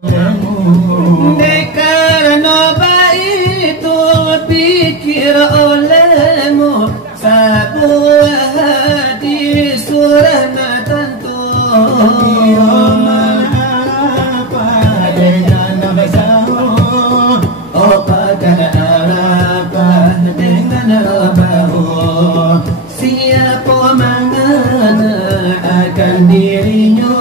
Karena baik itu pikir olehmu sebuah hati surah tentu. Apa dengan besamu? Apakah apa dengan rabamu? Siapa mengena akan dirinya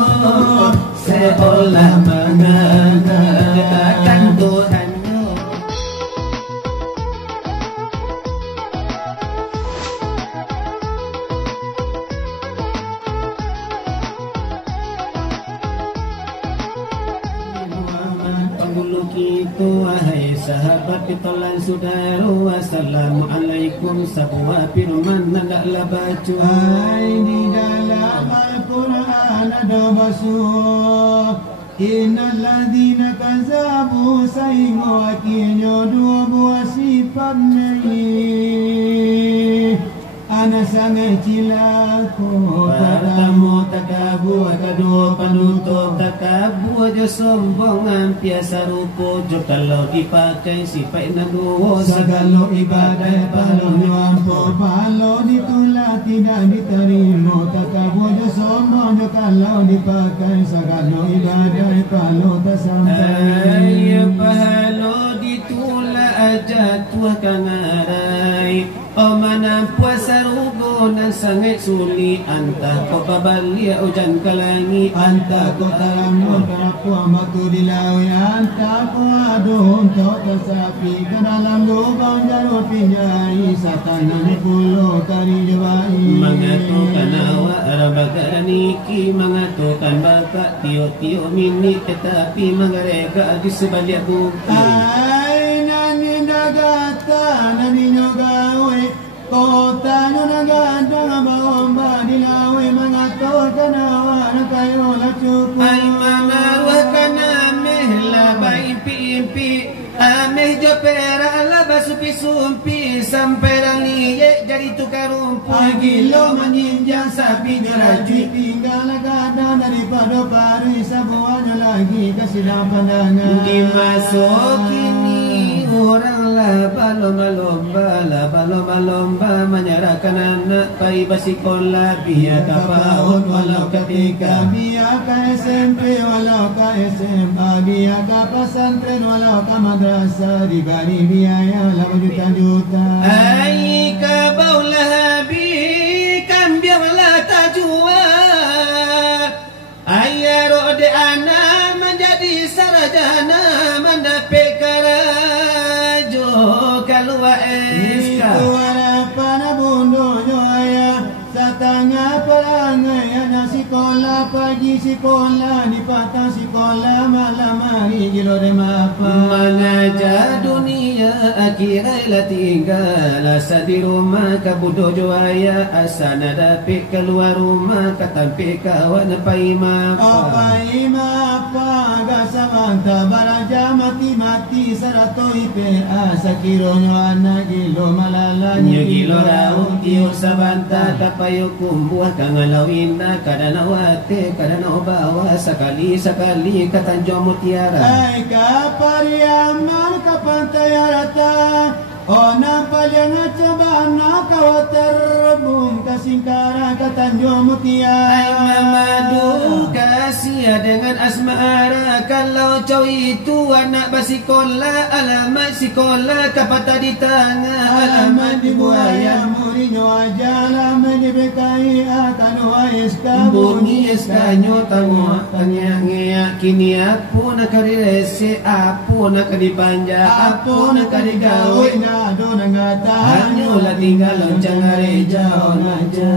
seolah mengena akan Tuhannya. Penghulu kita wahai sahabat pitolan saudara, wassalamualaikum sebuah firman hendaklah baca. Hai di dalam Al-Quran ada basuh innal ladzina kazabu saingo akhirnya dua buah sifat naik ana sangat cilaku pertama takabu kedua penutup takabu aja sombong ampiasa rupo jo kalau dipakai sifat dua segala ibadah pahalanya ampuh pahala ditolak tidak diterima takabu aja sombong jo kalau dipakai segala ibadah pahala tak sampai pahala ditolak aja tua kangarai mana puasa rugo nan sangat sulit antah kau babalia hujan kalangi antah kau talamun kerapua batu di lawi antah kau aduh untuk tersapi ke dalam lubang jalur pinjai satanah pulau tari jawai mengatukan awak rabaga niki mengatukan bakat tio-tio mini tetapi mengereka di sebalik bukti ai nani dagata nani nyogawe kota nagandang bomba dilawe mengaturkan awak kayo la cukup ay manarwah kana mehla bai pipi ameh jopera la basupi-sumpi sampai rangiye jadi tukar rumput gilo menyinjang sapi dirajui tinggal kadang daripada pari semuanya lagi kesidang pandangan dimasuk ini oranglah balomba menyerahkan anak pai basikola biar ke PAUD walau ketika biar ke SMP walau ke SMA biar ke pesantren walau ke madrasah diberi biaya lah berjuta-juta ai kabaulah bi kambiarlah tajua ayaro de ana menjadi sarjana mendapat karajo kalua eska harapan bundo ayah satanga perangai anak sekolah pagi sekolah di patah sekolah malam hari gilo de mapa mengajar dunia akhirat lah tinggal asa di rumah kabudo joaya asa dapat keluar rumah katampi kawan pai mapa gasa manta baraja mati sarato ipe asa kironyo anak gilo malalanya gilo raung tio sabanta kapayo kumbuah kangalawina kadana wate kadana bawa sekali katanjo mutiara ai kapariaman kapantayarata ona palyana cobana kawaterbung kasingkara katanjo mutiara ai mamadu kasia dengan asmara kalau cow itu anak basikola alamat sikola kapata di tangan alamat di buaya murinyo aja alamat di bekai atanu aiska bunyi eskanyo tamu tanya ngea kini aku nak karirese aku nak dipanja aku nak digawe do nangata hanyo la tinggal loncang areja onaja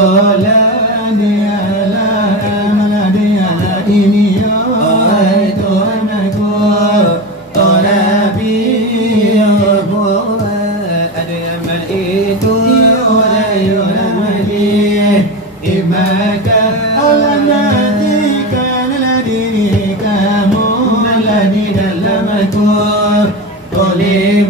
dolan dia lah malah dia ini oi Tuhan aku ora biyo ada amal itu ora mati imaka alana dikana ladini kamu ladini dalam aku oleh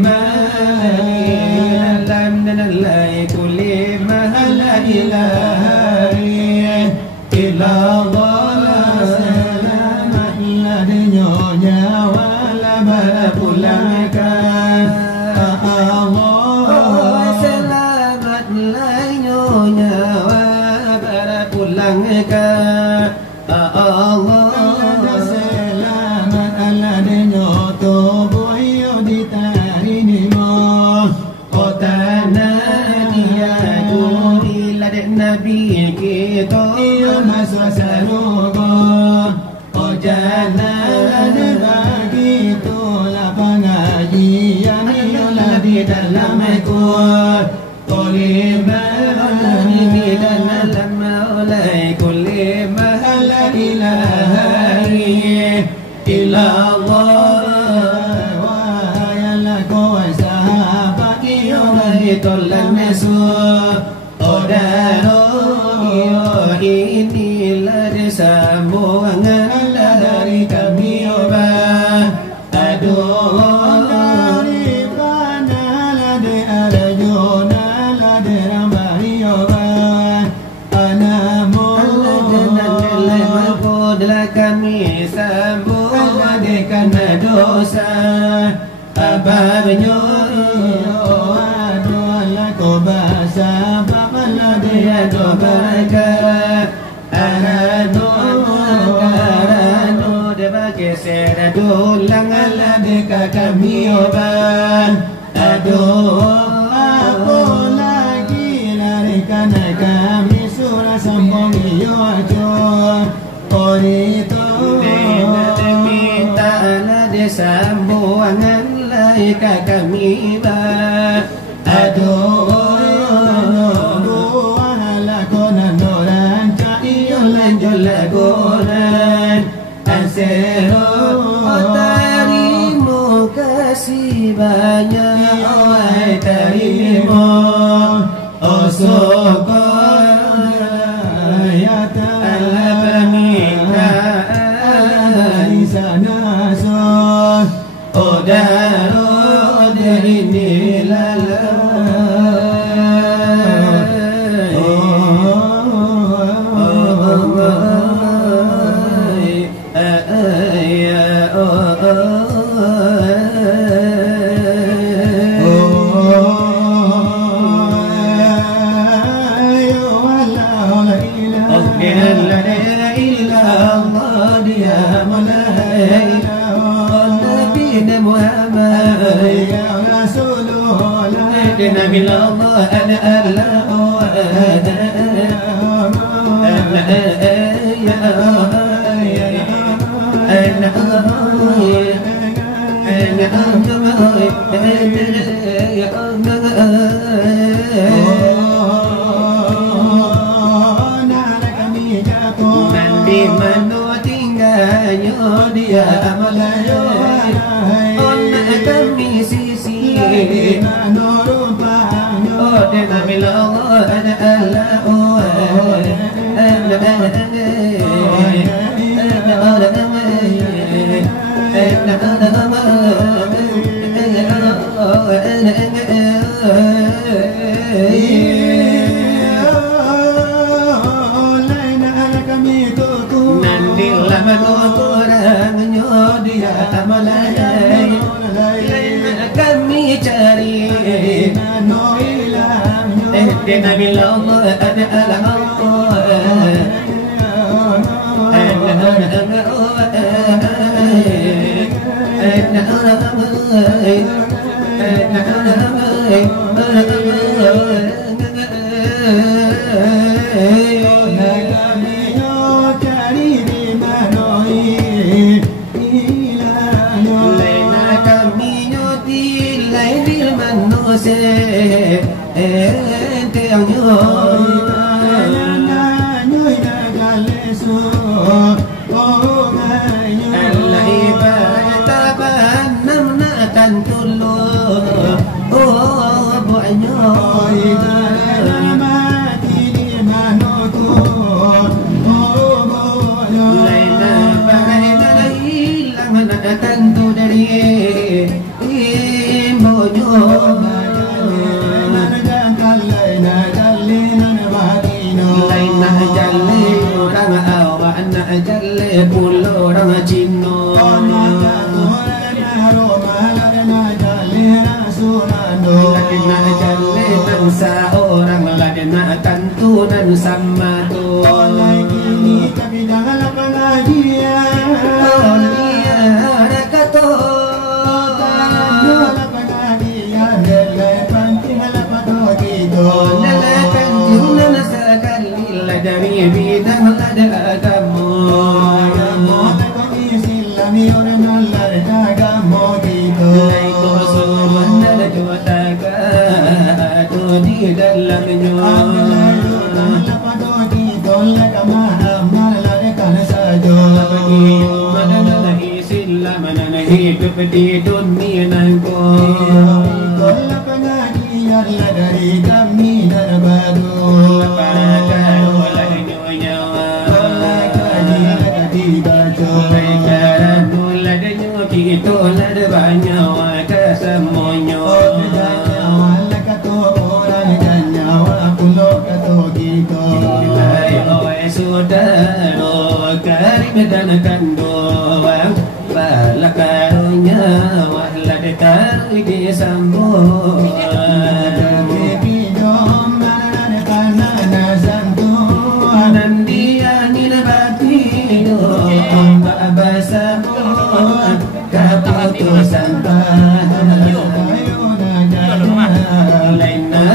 sama tu ini tapi janganlah pengajian dia rakato janganlah pengajian lepan tinggal pada kita lepan junan sekali dari bidang ada agama Islami orang Allah agama kita itu sebenarnya juta tu di dalamnya hidup di dunia nanti kalau pengajian dari kami dan baru pada oleh nyawa oleh kaji dibaca cara nula denyo kita lada banyak kesemuanya wala kata orang dan nyawa pulau kata kita ayo saudara karim dan kandung bala karunya wala detar di sambung baby dom mana panana santu nandia ni bati do bahasa kaputu santa laina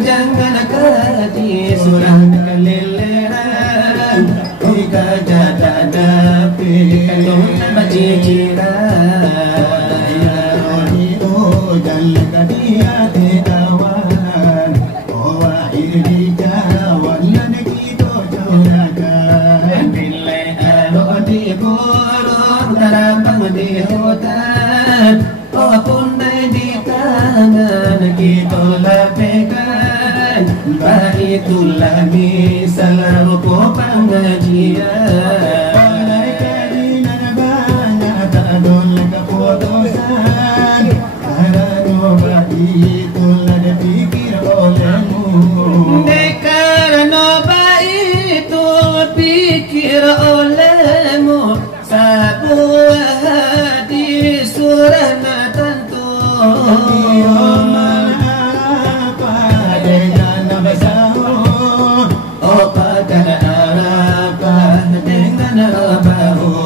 jangan kaji surah keleleran ika jada dapi kalung bajira ya roni o jalla dia te awan o wa irdi jawan lan kita jorakan bilai roni burung tarabang di hutan o pundai di tangan kita lapekan baitulah misal rupa pengajian olehmu sebuah hadis surah tentu apa dengan bersama oh pada apa dengan bahu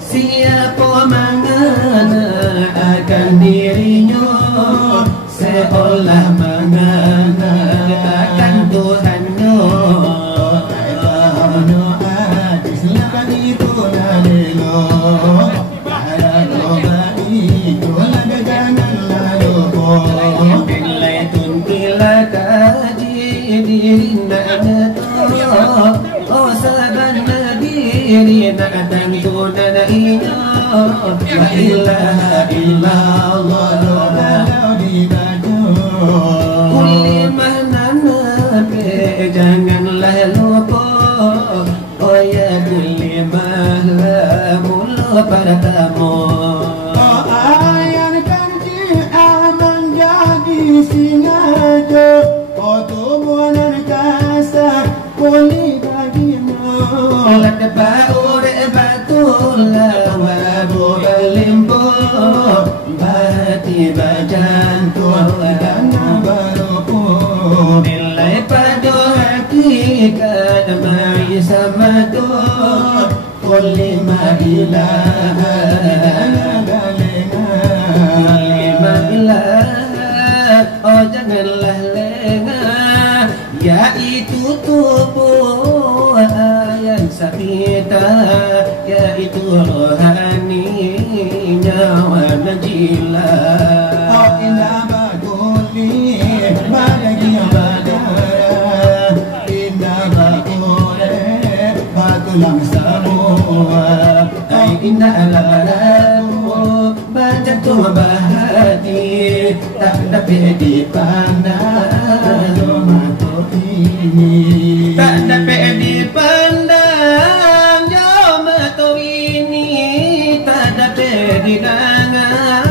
siapa mengana akan dirinya seolah mengana akan Tuhannya oh sabana diri nak tangguh dan inya la ilaha illallah la dibaca kulli manana janganlah lupa oh ya kulli mahlamul pertama oh ayatkan aman jadi singaja oh tubuhan kasar boleh bagimu lada bau betul wabu belimbo bati bajantung dan baruku nilai pada hakikat mai sama tu kulima ilaha lima ilaha oh janganlah lengah yaitu tubuh yang sakita yaitu rohani nyawa najila oh indah baguli badagi badara indah bagule bagulah indah lagu baca tua bahati tak dapat dipandang mata ini tak dapat dipandang mata ini tak dapat didengar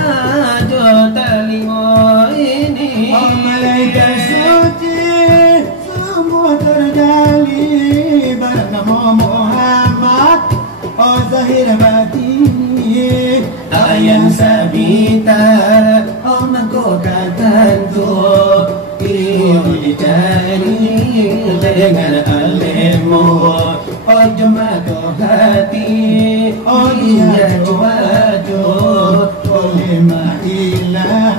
telinga ini oh malaikat suci semua terjali barang nama Muhammad oh zahir batini ayat sabita oh mengkokakan tu dicari dengan alimmu oh jemaah hati oh iya cuacu oh lima ilah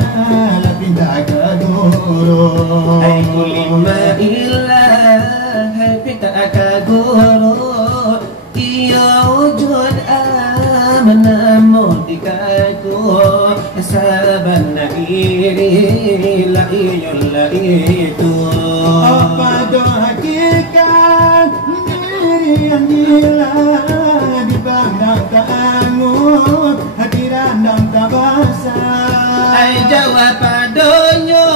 lapin tak guru ay lima ilah lapin tak guru iya wujud menamu di kaku saban iri la itu apa do hakikat diri yang gila dipandang keangut hadiran dan kabasa ay jawab padonyo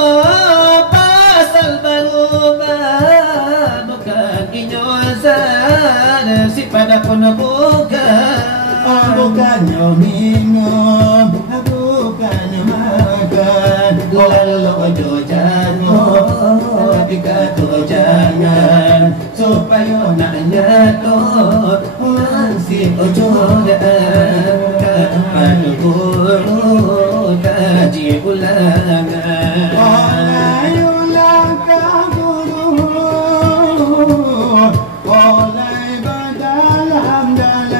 pasal berubah bukan inyosan si pada pun bukan bukannya minum bukannya makan lalu jangan dikata jangan supaya nak nyata masih jodoh kapan guru kaji ulangan ulang guru oleh badal hamdalah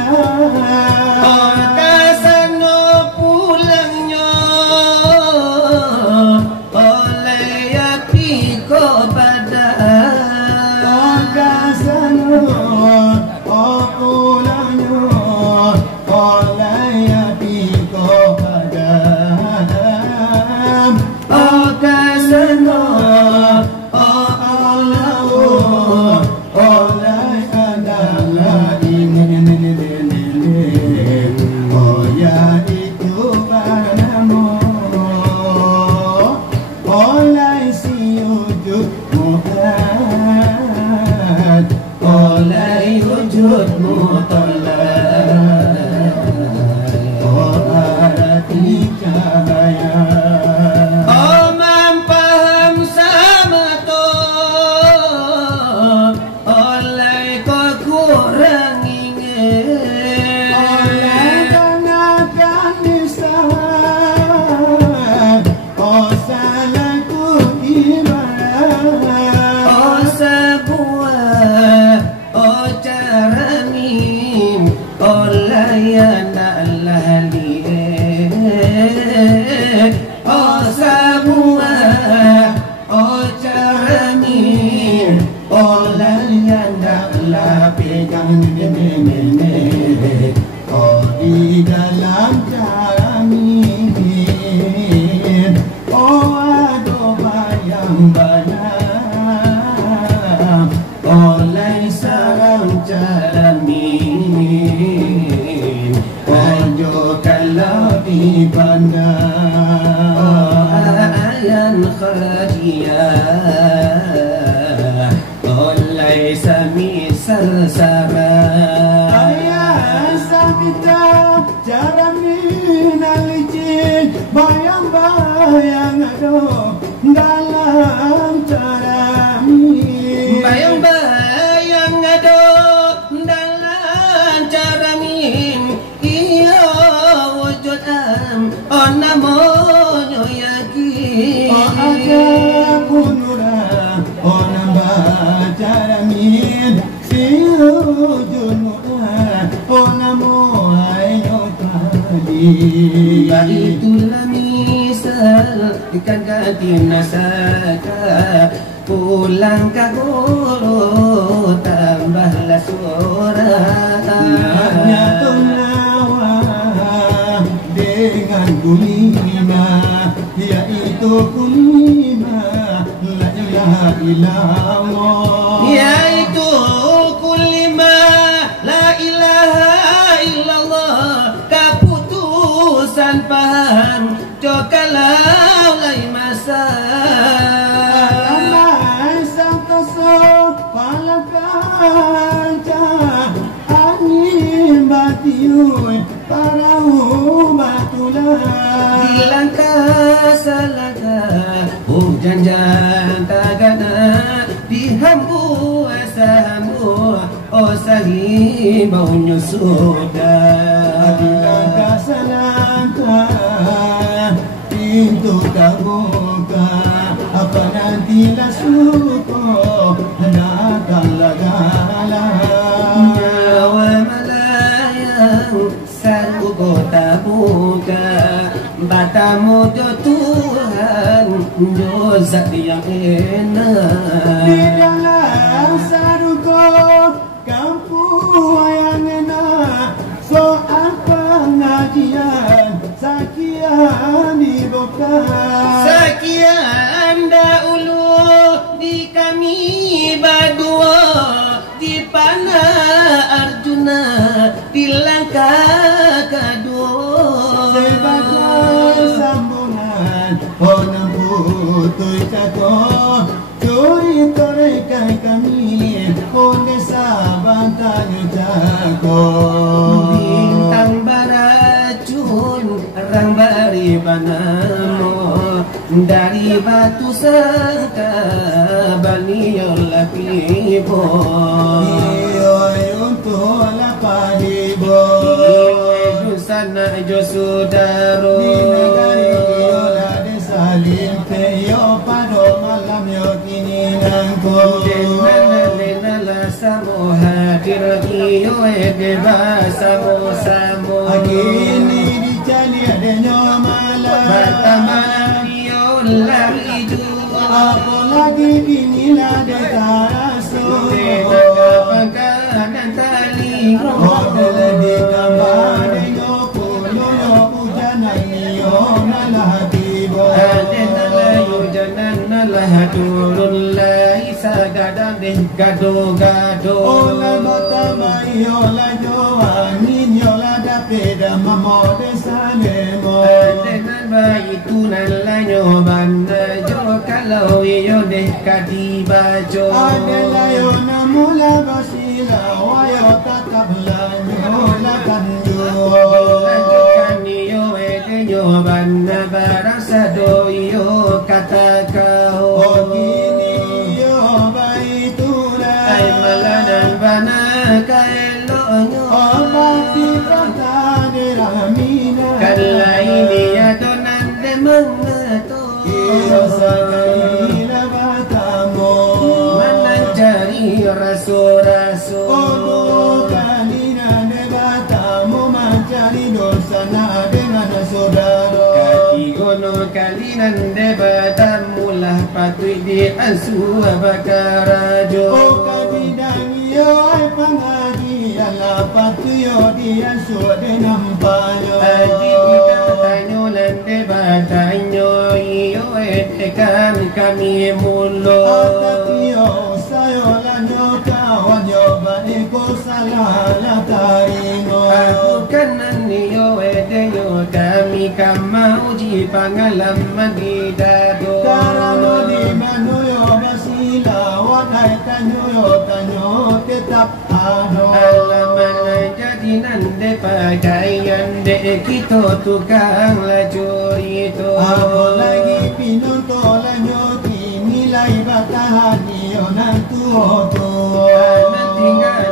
Itulah misal ikan katim nasaka pulang ke guru tambahlah suara nyatu nawa dengan kulima yaitu kulima la ilaha illallah yaitu kulima la ilaha illallah Dilangka salaka hujan tagana dihambu asamu osahi mau nyusuda dilangka salaka pintu terbuka apa nanti lasuko hendak lagala nyawa melayang satu kota buka batamu do Tuhan dosa yang enak di dalam saruko kampung yang enak so apa pengajian sekian dibuka sekian dahulu di kami berdua di pana Arjuna di langkah kedua sebagai sambungan honam putui kako curi torekai kami honde sabantanya jako bintang baracun rang bari banamu dari batu sangka baliolah pibo untuk lapar hibo sana jo sudaro di negari yola desalim yo pado malam yo kini nangko lena la samo hadir yo bebas samo samo kini dicari adanya malam pertama yo laridu apalagi kini la dekaraso dan tali model di tambah Hadurullahi sagadang deh gado-gado ola botama yola joanin yola dapeda mamode salemo dengan bayi tunan lanyo banda jo kalau yo deh kadibajo adela yo namula basila wayo tatap lanyo la kanjo kan yo yo banda barang sado yo kata kau gini yo bayi tunai ay malanan bana kaelonyo mati rata de ramina kala ini adonan de mengato iyo sagai labatamo mananjari raso-raso kalina de batamo mencari dosa na dengan saudara gono kalinan de batamulah patui di asu bakarajo o kabidang yo ay pengajian la patuyo di asu de nampayo adi kita tanyo lan de batanyo iyo etekan kami mulo atatiyo sayo lanyo kawan yo baniko salah taringo aku kanan yo edenyo kami kamau ji pangalaman di dado karano di manuyo basila wadai tanyo tetap ado alaman jadi nande pakaian de kita tukang lacuri itu apalagi pinonto lanyo nilai batahani onantu oto tinggal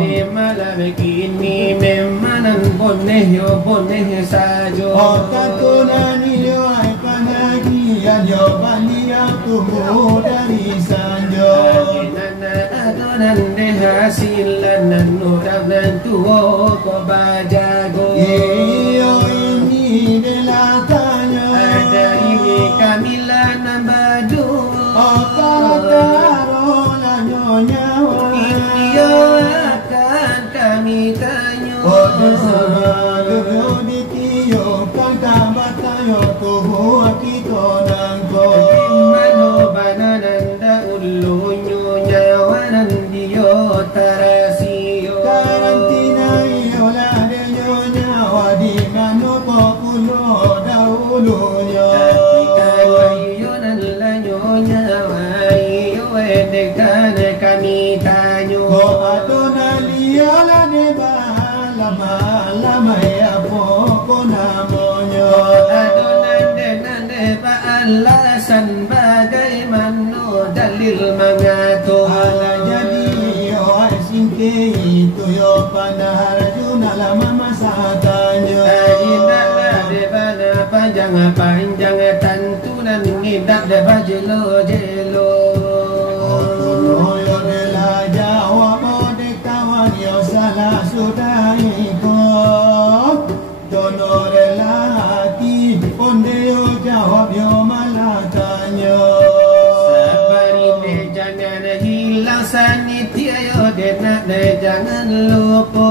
di malam kini memanan boneh sajo otakunani yo ay pengajian yo balia tumbuh dari sanjo adonan de hasilan nurab dan tuo ko bajago iyo ini de latanya ada ini kamilan nambadu opataro la nyonya iyo akan kami tanyo sebab ditiyo kangka batayo tubuh kita nangko mano banananda ulunyo nyawanan diyo tarasiyo karantina iyo la de nyonya wadi mano populo daulunyo kita wayonan la nyonya wayo edekan kami tanyo adonali ala de lama ya poco namonyo dalil mangato ala jadi yo singke itu yo pandahar juna lama masatanyo indah de bana panjang tantunan ngidak de bajelo jelo yo de la jawab de kawan yo salah sudah iko donore lati onde yo jawab yo malah tanyo sabarine jangan hilang sanitia yo de nak de jangan lupa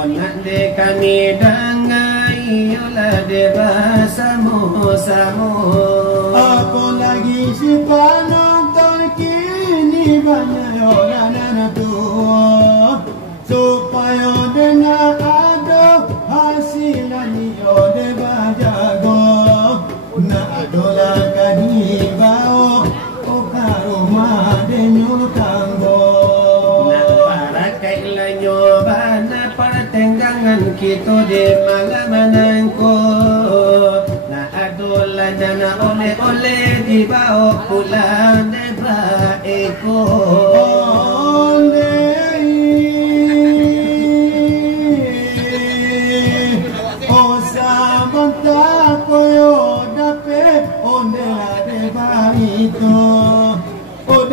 onak de kami dangai yolah de bersama-sama aku lagi si penonton kini banyak orang tua supaya dengar ada hasilan yo de bajago nak adolah kadi bawa o karuma de nyutanggo nak parakai la nyoba na pertenggangan kita di malam menangko nak adolah jana oleh-oleh dibawa pulang de baeko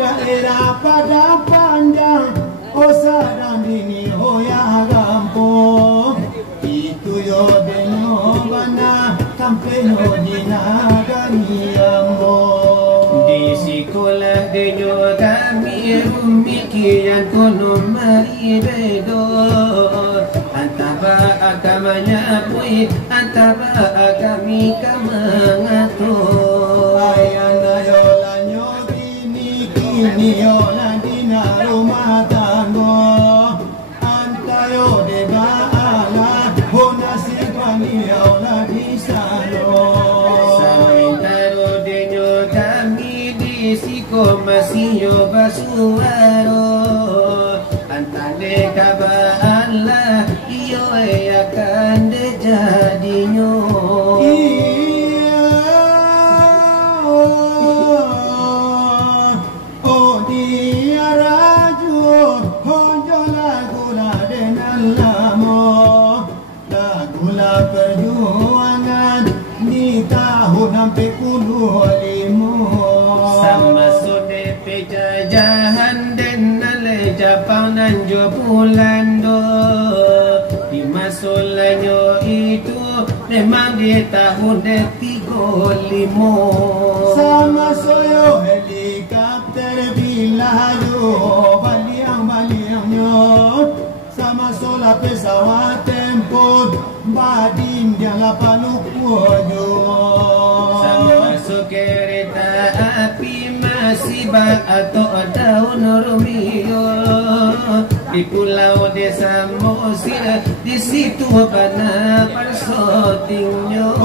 daerah pada panjang sadang dini hoya gampong itu yo denyo bana kampenyo dinagari ambo di sekolah denyo kami rumikian kono mari bedo antara agamanya pui antara kami kamangatur ayana yo lanyo ini yo dina rumah tanggo antayo de baala honasi pani yo di salo samintaro denyo kami di siko masih yo basuaro antane kabaala iyo akan de jadinyo perjuangan di tahun hampir 25 sama sode pejajahan dan nale Japanan jo pulando di masolanyo itu memang di tahun 35 sama soyo helikopter bilayo baliang-baliangnya sama sola pesawat tempur badim dia lapaluku ajo sama masuk kereta api masih atau daun Romeo di pulau desa Mosir di situ bana persotingnya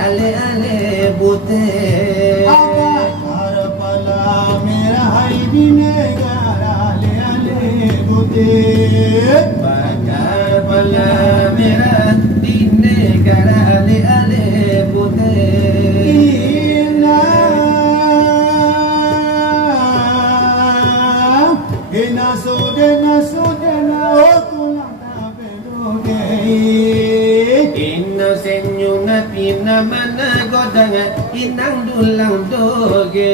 ale bute abakar pala merah hai binegara ale bute bakar pala merah binegara ale bute ina sodena otulanda beloge inna senyunga pina mana godanga inang dulang doge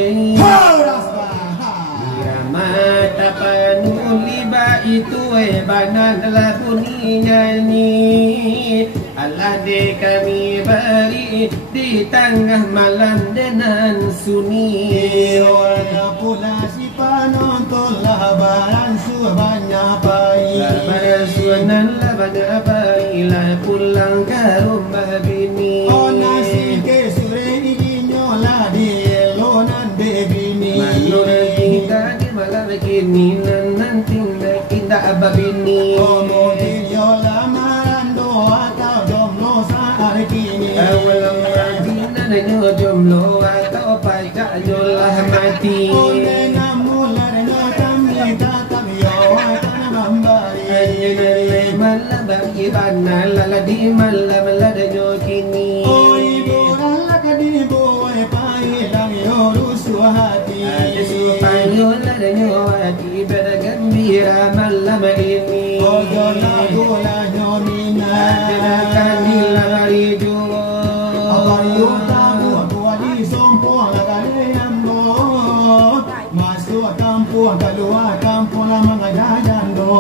mata panuliba itu banan telah bunyi nyanyi. Allah de kami beri di tengah malam dengan sunyi. Wala pula si penonton labaran banyak bayi. Labaran suanan banyak bayi lah pulang ke rumah bini. Oh nasi ke sore ini nyola di lonan bebini. Malu kita di malam begini nanti kita babini. Oh mobil yola marando atau jomblo saat kini. Awal Madinah nyo jomblo atau pajak jolah mati. Oh nenamula no kami tatap yo akan membari. Malam bagi bana lala di malam lada nyo kini. Oh ibu rala kadibu pai lang yo rusuh hati. Ada supaya lada nyo hati bergembira malam ini. Oh jola gula nyomina. Ada kandil lari jual. Abayu tabu wali sompong lagale ambo. Masuk kampung keluar kampung la mga jajando.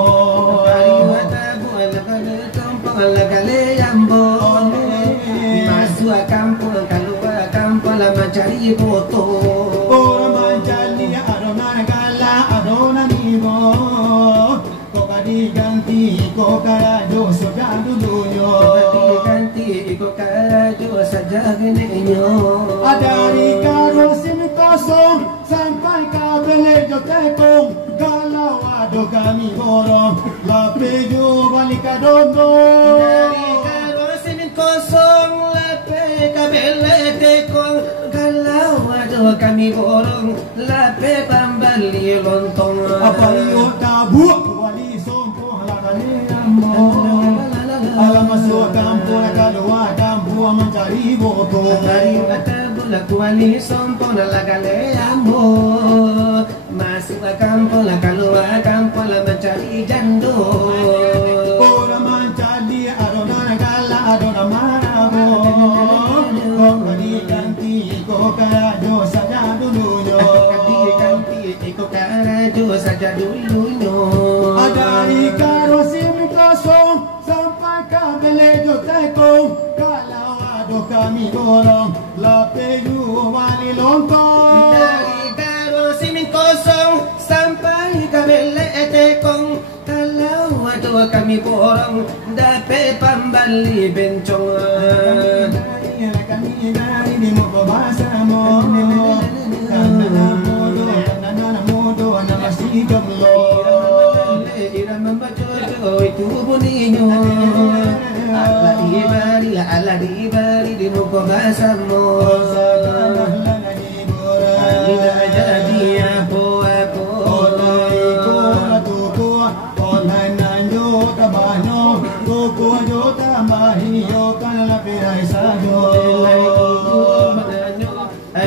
Ayu tabu lagale kampung lagale ambo. Masuk kampung keluar kampung la mencari foto. Orang mencari adonan gala adonan ibo. Kok diganti kok karajo sudah dulunya. Ganti ikut karajo saja genenyo. Ada di karosin kosong sampai kabel jotekong. Kalau ada kami borong lapejo balik kadono. Dari karosin kosong lape kabel tekong. Kalau ada kami borong lape pambali lontong. Apa iyo tabu wali sompong lakane ambo. Alam masuk kampung keluar kampung mencari boto. Dari mata bola kuali sompong lagale ambo. Masuk ke kampung keluar kampung mencari jando. Orang mencari adonan gala adonan marabo. Kok diganti kok karajo saja dulunya. Ganti ikut karajo saja dulunya. Ada di karosin kosong sampai kabel jotekong. Kalau ada kami borong lapeju wali lontong. Dari karosin kosong sampai kabel tekong. Kalau ada kami borong dapat pambali bencong. Kami dari di muka bahasa mo. Karena modo nama si jomblo. Irama bajojo itu bunyinya. Allah dibari di muka bahasamu. Tidak jadi apa-apa.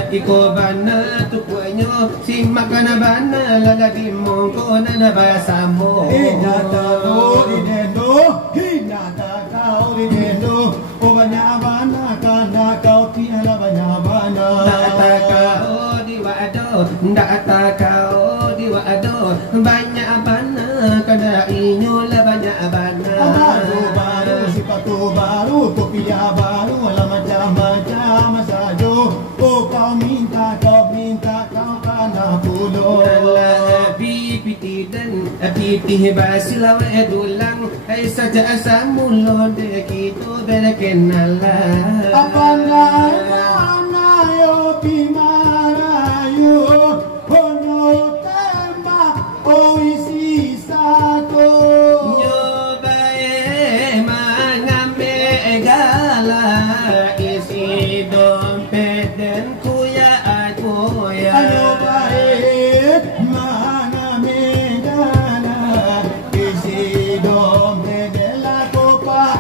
Iko bana tukuenyo si makana bana laga di mongko na bahasa mo. Hinata kau rindu, oh banyak bana kana kau tiada banyak bana. Data kau di wado, data kau di wado, banyak bana kana inyola banyak bana. Baru sepatu baru, kopiah baru, ala macam-macam saja. Oh kau minta kau kana pulo. Piti dan piti basilaw edulang ay saja asamulo de kito berakenala. Apana yo pimarayo hono tema o isi sato. Nyo bae mangame gala isi dompet dan kuya kuya. Ayo bae mana megana isi dompet de la copa.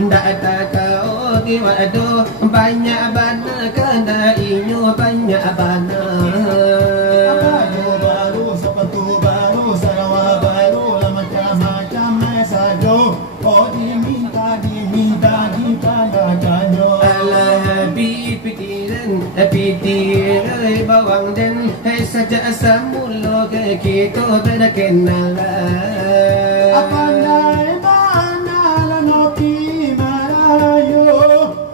Data kau di wado, banyak bana kena inyo banyak bana. Baju baru, sepatu baru, sarawak baru, lah macam-macam saja. Oh diminta dipandakannya. Alah pitiran bawa saja semula kita berkenal. Apandai mana lanopi marayo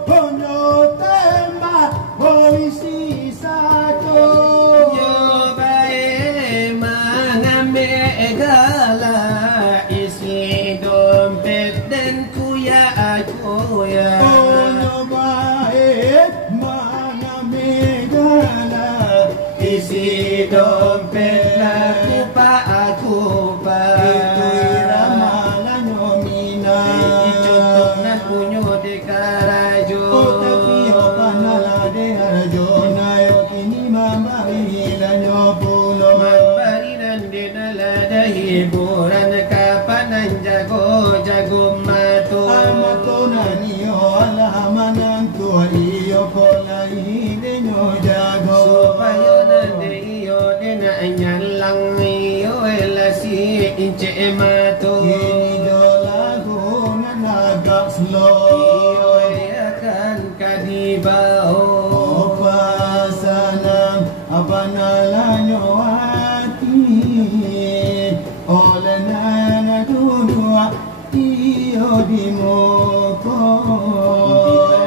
Konyo tembak polisi satu Yo bae mangamegala isi dompet dan kuya. Konyo baik mana megala Isi dompet aku pak Itu iramalanyo mina contoh nak punyo de karajo. Tapi panala de harjo nayo kini mambahilanyo pulo Mambarinan de nalada hiburan kapanan jago mato. Amato naniyo alamanan tua iyo kolai denyo jago Supaya nande iyo de na anyalang iyo elasi ince mato. Kini do lagu nagak slow Iyo akan kadibao. Opa sanang abanalanyo hati Ole nana dudua iyo dimoko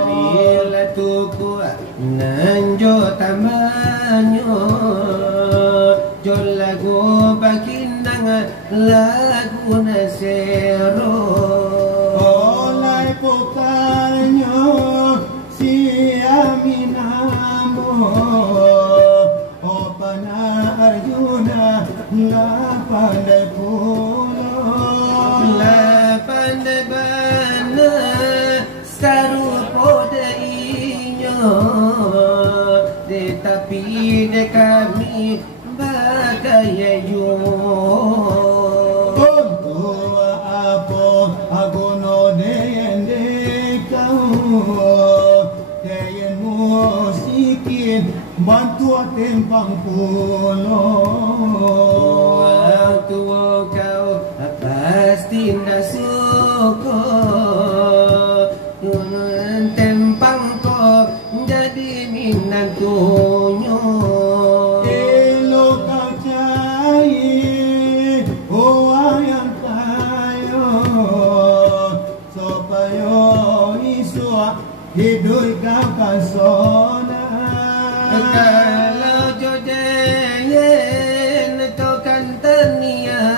Bila tuku nanjo tamanyo jo lagu bakindang lagu nasero. Olay putanyo si Aminamo Opa na Arjuna la pandai pulo Lapan debana sarupo de inyo tetapi de kami bagai yo. Tua apo agono deyende kau Deyen musikin bantu tempang pulo Waktu kau pasti nasuko tempang ko jadi minantunyo. Elo kau cai yang tayo Sopayo iswa hidup kau kasona Kalau jodeyen to kantaniayo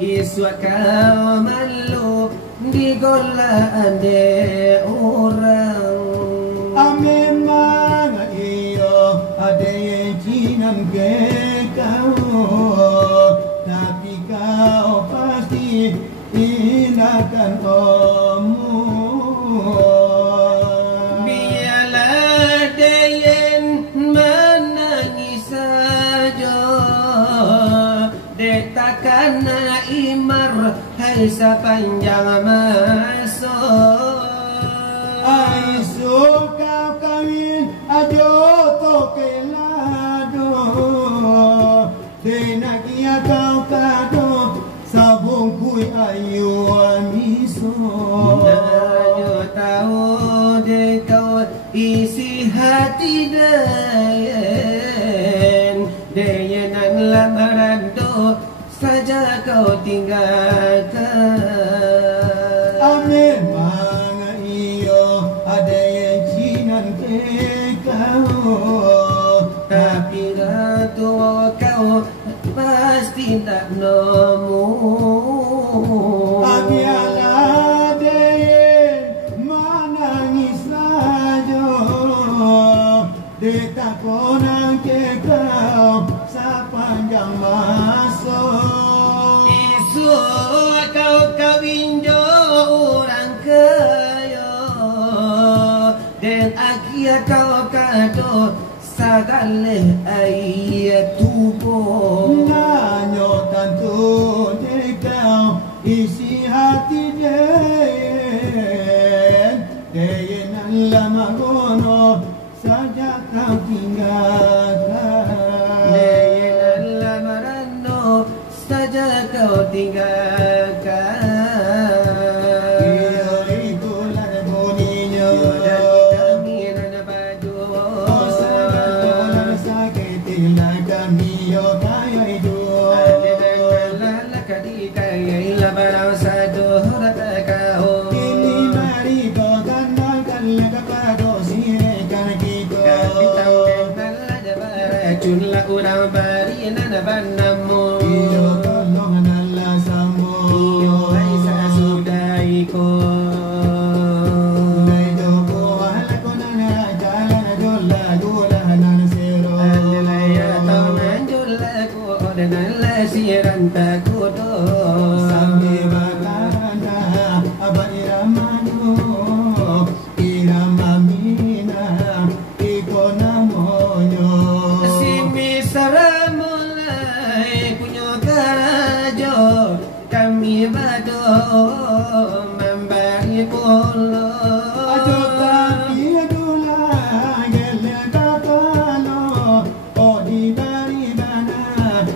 iswa kau malu digola ande orang. Memang iyo ada yang jinan ke kau Tapi kau pasti inakan omu Biarlah deyen menangis saja, detakan imar hai sepanjang masa. Ai suka kawin ajo toke lado Denakia kau kado sabung kui ayu amiso Nanyo tahu de kau isi hati deyenan lamaran do saja kau tinggalkan. Memang iyo ada yang jinan ke kau Tapi ratu kau pasti tak nemu. Biarlah dia menangis saja Dia tak konang ke kau sepanjang masa Isu kau kawin jo orang kaya dan akhir kau kado sagale ai tubo. Nanyo tantu dia kau isi hati dia nan lama gono saja kau tinggalkan Deyenan lamarano saja kau tinggalkan. Iyo itulah bunyinya Dan kami nana baju. Oh, sangat pulo Ajo tapi adula gele kapalo oh di bari bana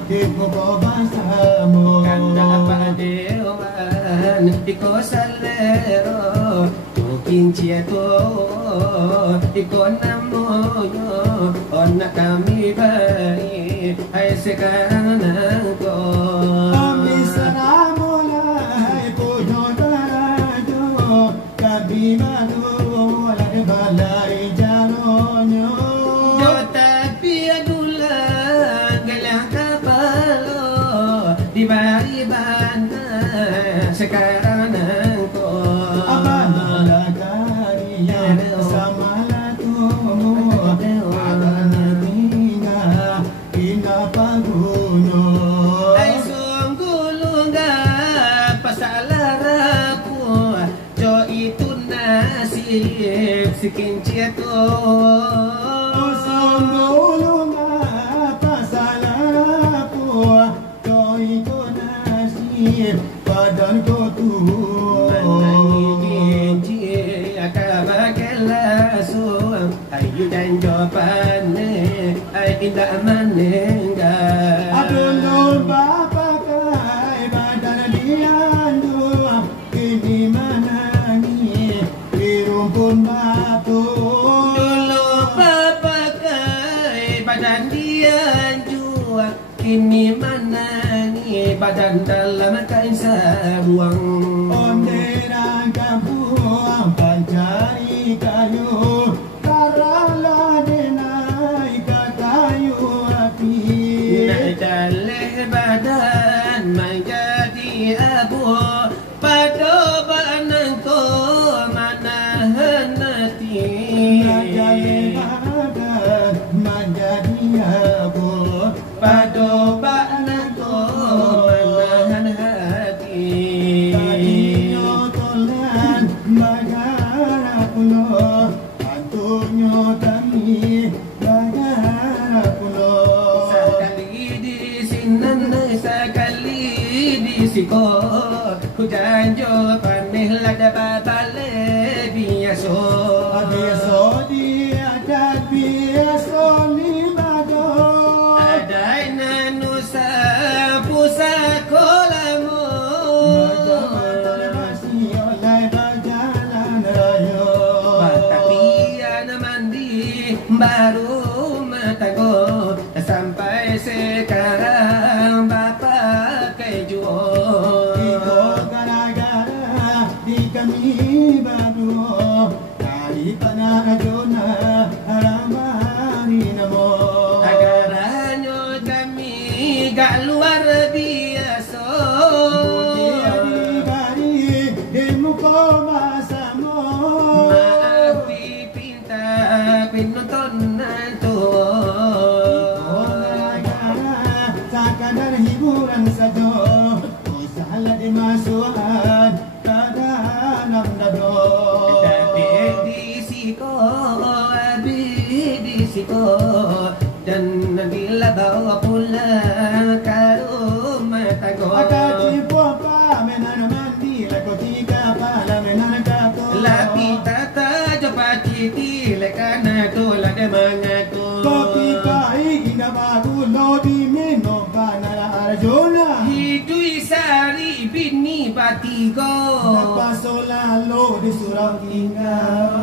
di koko basamu kanda padewan iko salero tukin cieto iko namoyo ona kami bari hai sekarang nangko balai jaronyo yo tapi adula gelang kapalo di bari bana sekarang nangko abana kariya sama latumu abana tinga ina paguno ay sunggulunga pasalarapu jo itu nasib sikin cieto sunggulunga pasalapu jo itu nasib badan ko ayu dan jawabane ay indah manengga aduh bapa kai badan diandu kini mana ni di rumpun batu dulu bapa kai badan diandu kini mana ni badan dalam kain saruang onderan kampung pancari kayu dalih badan menjadi abu pada banangko mana henati dalih badan menjadi abu pada banangko mana hati tadinya tolan bagara kuno antunyo kami bagara kuno sekali di siko hujan jo panih lada babale biaso biaso di adat biaso ni bago ada nanusa pusakolamu masih oleh berjalan raya batapian mandi baru matago sampai sekarang bapak kejuo iko gara-gara di kami baru dari tanah jona haramari namo agaranyo kami gak luar biasa budi di muka masamu maafi pinta pinonton nanto sekadar hiburan saja salah dimasukkan ke dalam dado di siko abi di siko dan bila bawa pulang ke rumah tangga akati popa menan mandi lako tiga pala menan kato lapi tata jopati tilekana tola de mangato kopi kai inga bagu lodi meno banara arjona hidui sari bini batigo pasola lo di surau tinggal